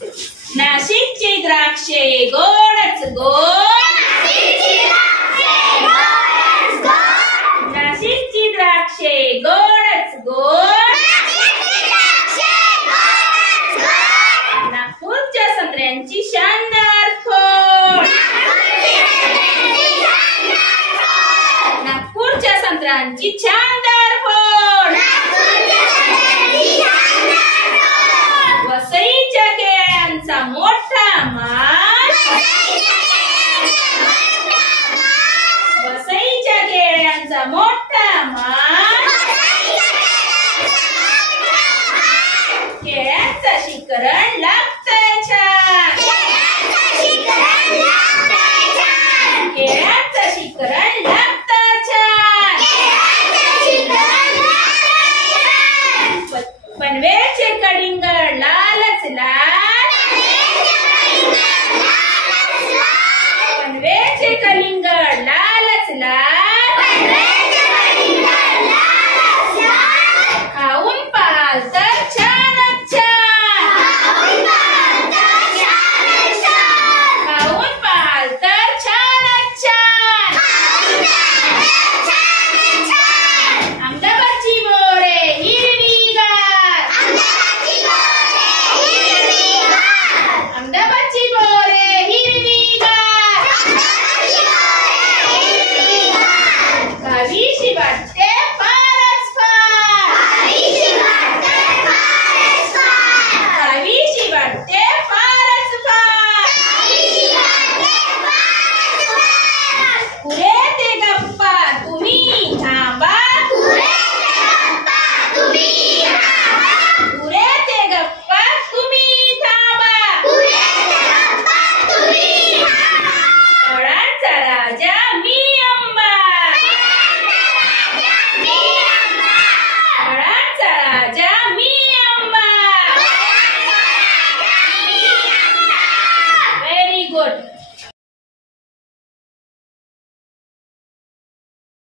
नाशिकची द्राक्षे गोडच गोड, नाशिकची द्राक्षे गोडच गोड, नागपूरच्या संत्र्यांची शानदार खोड, नागपूरच्या संत्र्यांची शानदार खोड, वसईच्या केळ्यांचा मोठा मान, वसईच्या केळ्यांचा मोठा मान, केळ्यांचं शिकरण लागतंय छान, केळ्यांचं शिकरण लागतं छान, पनवेलचे कलिंगड लालच लाल, पनवेलचे कलिंगड लालच लाल, खाऊन पाहाल तर छानच छान, खाऊन पाहाल तर छानच छान, अहमदाबादची बोरे हिरवीगार, अहमदाबादची बोरे हिरवीगार, गावीशी वाटते फारच फार, गावीशी वाटते फारच फार, पुरे ते गप्पा तुम्ही थांबा, पुरे ते गप्पा तुम्ही थांबा, फळांचा राजा मी आंबा, फळांचा राजा मी आंबा. Very good.